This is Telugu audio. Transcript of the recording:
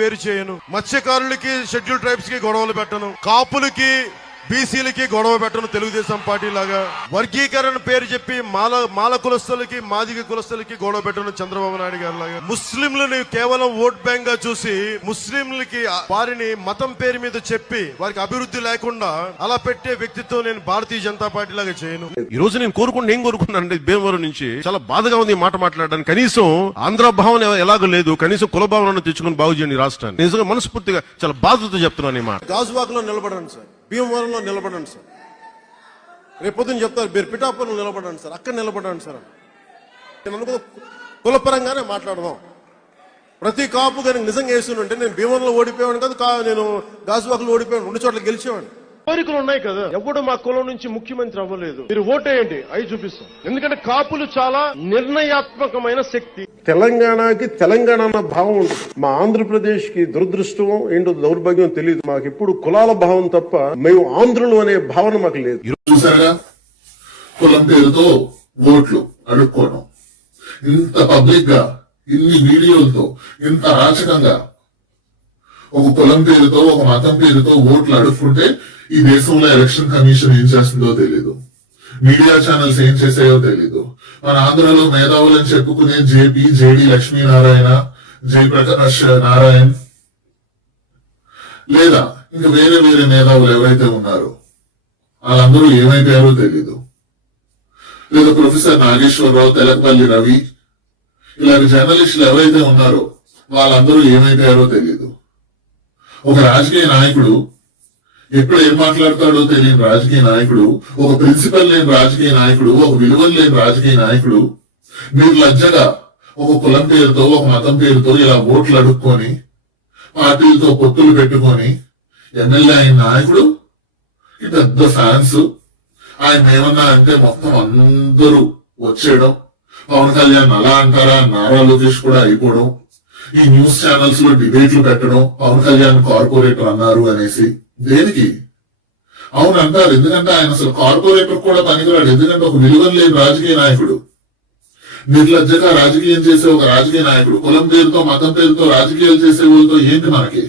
వేరు చేయను, మత్స్యకారులకి షెడ్యూల్ ట్రైబ్స్ కి గొడవలు పెట్టను, కాపులకి బీసీలకి గొడవ పెట్టను. తెలుగుదేశం పార్టీ లాగా వర్గీకరణ పేరు చెప్పి మాల కులస్తులకి మాదిగ కులస్తులకి గొడవ పెట్టను చంద్రబాబు నాయుడు గారు లాగా. ముస్లింలని కేవలం ఓట్ బ్యాంక్ గా చూసి ముస్లింలకి వారిని మతం పేరు మీద చెప్పి వారికి అభివృద్ధి లేకుండా అలా పెట్టే వ్యక్తిత్వం నేను భారతీయ జనతా పార్టీ లాగా చేయను. ఈ రోజు నేను కోరుకున్నానంటే భీమవరం నుంచి చాలా బాధగా ఉంది ఈ మాట మాట్లాడడానికి. కనీసం ఆంధ్ర భావన ఎలాగో లేదు, కనీసం కుల భావనను తెచ్చుకుని బాగు చేయండి రాష్ట్రాన్ని. నిజంగా మనస్ఫూర్తిగా చాలా బాధతో చెప్తున్నాను ఈ మాట. గాజువాక్ లో నిలబడండి సార్, భీమవరంలో నిలబడండి సార్, రేపొద్దున చెప్తారు మీరు పిఠాపురంలో నిలబడండి సార్, అక్కడ నిలబడండి సార్. నేను అనుకో కులపరంగానే మాట్లాడదాం. ప్రతి కాపు కానీ నిజంగా వేస్తుంటే నేను భీమవరంలో ఓడిపోయాను కాదు, నేను గాజువాకలో ఓడిపోయాను, 2 చోట్ల గెలిచేవాడిని. కోరికలు ఉన్నాయి కదా, ఎవడు మా కులం నుంచి ముఖ్యమంత్రి అవ్వలేదు. మీరు ఓటేయండి, అవి చూపిస్తాం. ఎందుకంటే కాపులు చాలా నిర్ణయాత్మకమైన శక్తి. తెలంగాణకి తెలంగాణ భావం ఉంటుంది, మా ఆంధ్రప్రదేశ్ కి దురదృష్టం ఏంటో దౌర్భాగ్యం తెలియదు. మాకు ఎప్పుడు కులాల భావం తప్ప మేము ఆంధ్రులు అనే భావన మాకు లేదు. చూసారుగా కులం పేరుతో ఓట్లు అడుక్కోవడం, ఇంత పబ్లిక్ గా ఇన్ని వీడియోలతో ఇంత రాచకంగా ఒక కులం పేరుతో ఒక మతం పేరుతో ఓట్లు అడుక్కుంటే ఈ దేశంలో ఎలక్షన్ కమిషన్ ఏం చేస్తుందో తెలీదు, మీడియా ఛానల్స్ ఏం చేసాయో తెలీదు. మన ఆంధ్రలో మేధావులని చెప్పుకునే జేపీ, జేడి లక్ష్మీనారాయణ, జయప్రకాష్ నారాయణ్ లేదా ఇంకా వేరే వేరే మేధావులు ఎవరైతే ఉన్నారో వాళ్ళందరూ ఏమైపోయారో తెలీదు. లేదా ప్రొఫెసర్ నాగేశ్వరరావు, తెలకపల్లి రవి ఇలాంటి జర్నలిస్టులు ఎవరైతే ఉన్నారో వాళ్ళందరూ ఏమైపోయారో తెలీదు. ఒక రాజకీయ నాయకుడు ఎప్పుడు ఏం మాట్లాడతాడో తెలియని రాజకీయ నాయకుడు, ఒక ప్రిన్సిపల్ లేని రాజకీయ నాయకుడు, ఒక విలువలు లేని రాజకీయ నాయకుడు మీరు లజ్జగా ఒక కులం పేరుతో ఒక మతం పేరుతో ఇలా ఓట్లు అడుక్కొని పార్టీలతో పొత్తులు పెట్టుకొని ఎమ్మెల్యే అయిన నాయకుడు పెద్ద ఫ్యాన్స్. ఆయన ఏమన్నా అంటే మొత్తం అందరూ వచ్చేయడం, పవన్ కళ్యాణ్ అలా అంటారా, నారా లోకేష్ కూడా అయిపోవడం, ఈ న్యూస్ ఛానల్స్ లో డిబేట్లు పెట్టడం, పవన్ కళ్యాణ్ కార్పొరేటర్ అన్నారు అనేసి. దేనికి? అవును అంటారు, ఎందుకంటే ఆయన అసలు కార్పొరేటర్ కూడా పనికిరాడు, ఎందుకంటే ఒక విలువలు లేని రాజకీయ నాయకుడు, నిర్లజ్జగా రాజకీయం చేసే ఒక రాజకీయ నాయకుడు. కులం పేరుతో మతం పేరుతో రాజకీయాలు చేసే వాళ్ళతో ఏంటి మనకి?